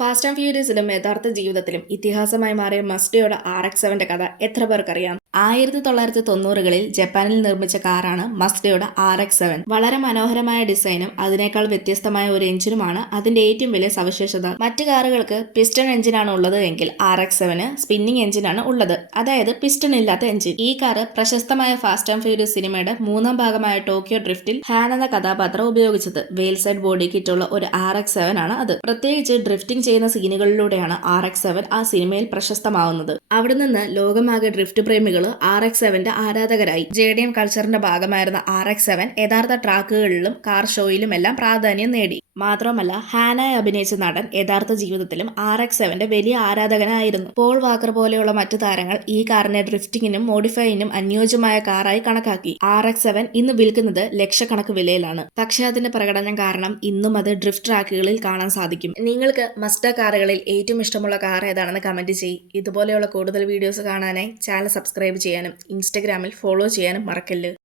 Fast and ഫ്യൂരിയസിലും യഥാർത്ഥ ജീവിതത്തിലും ഇതിഹാസമായി മാറിയ മസ്ഡയുടെ RX-7 കഥ എത്ര പേർക്കറിയാം? 1990കളിൽ ജപ്പാനിൽ നിർമ്മിച്ച കാറാണ് മസ്ഡയുടെ RX-7. വളരെ മനോഹരമായ ഡിസൈനും അതിനേക്കാൾ വ്യത്യസ്തമായ ഒരു എഞ്ചിനുമാണ് അതിന്റെ ഏറ്റവും വലിയ സവിശേഷത. മറ്റു കാറുകൾക്ക് പിസ്റ്റൺ എഞ്ചിനാണ് ഉള്ളത് എങ്കിൽ RX-7 സ്പിന്നിംഗ് എഞ്ചിനാണ് ഉള്ളത്, അതായത് പിസ്റ്റൺ ഇല്ലാത്ത എഞ്ചിൻ. ഈ കാറ് പ്രശസ്തമായ ഫാസ്റ്റ് ആൻഡ് ഫ്യൂരിയസ് സിനിമയുടെ 3ാം ഭാഗമായ ടോക്കിയോ ഡ്രിഫ്റ്റിൽ ഹാൻ എന്ന കഥാപാത്രം ഉപയോഗിച്ചത്. വെയിൽ സൈഡ് ബോഡി കിറ്റുള്ള ഒരു RX-7 ആണ് അത്. പ്രത്യേകിച്ച് ഡ്രിഫ്റ്റിംഗ് ചെയ്യുന്ന സീനുകളിലൂടെയാണ് RX-7 ആ സിനിമയിൽ പ്രശസ്തമാവുന്നത്. അവിടെ നിന്ന് ലോകമാകെ ഡ്രിഫ്റ്റ് പ്രേമികൾ RX-7ന്റെ ആരാധകരായി. JDM കൾച്ചറിന്റെ ഭാഗമായിരുന്ന RX-7 യഥാർത്ഥ ട്രാക്കുകളിലും കാർ ഷോയിലുമെല്ലാം പ്രാധാന്യം നേടി. മാത്രമല്ല, ഹാനായി അഭിനയിച്ച നടൻ യഥാർത്ഥ ജീവിതത്തിലും RX-7ന്റെ വലിയ ആരാധകനായിരുന്നു. പോൾ വാക്കർ പോലെയുള്ള മറ്റു താരങ്ങൾ ഈ കാറിനെ ഡ്രിഫ്റ്റിംഗിനും മോഡിഫൈയിനും അനുയോജ്യമായ കാറായി കണക്കാക്കി. RX-7 ഇന്ന് വിൽക്കുന്നത് ലക്ഷക്കണക്ക് വിലയിലാണ്. പക്ഷേ അതിന്റെ പ്രകടനം കാരണം ഇന്നും അത് ഡ്രിഫ്റ്റ് ട്രാക്കുകളിൽ കാണാൻ സാധിക്കും. നിങ്ങൾക്ക് മസ്ഡ കാറുകളിൽ ഏറ്റവും ഇഷ്ടമുള്ള കാർ ഏതാണെന്ന് കമന്റ് ചെയ്യ്. ഇതുപോലെയുള്ള കൂടുതൽ വീഡിയോസ് കാണാനായി ചാനൽ സബ്സ്ക്രൈബ് ചെയ്യാനും ഇൻസ്റ്റഗ്രാമിൽ ഫോളോ ചെയ്യാനും മറക്കല്ല്.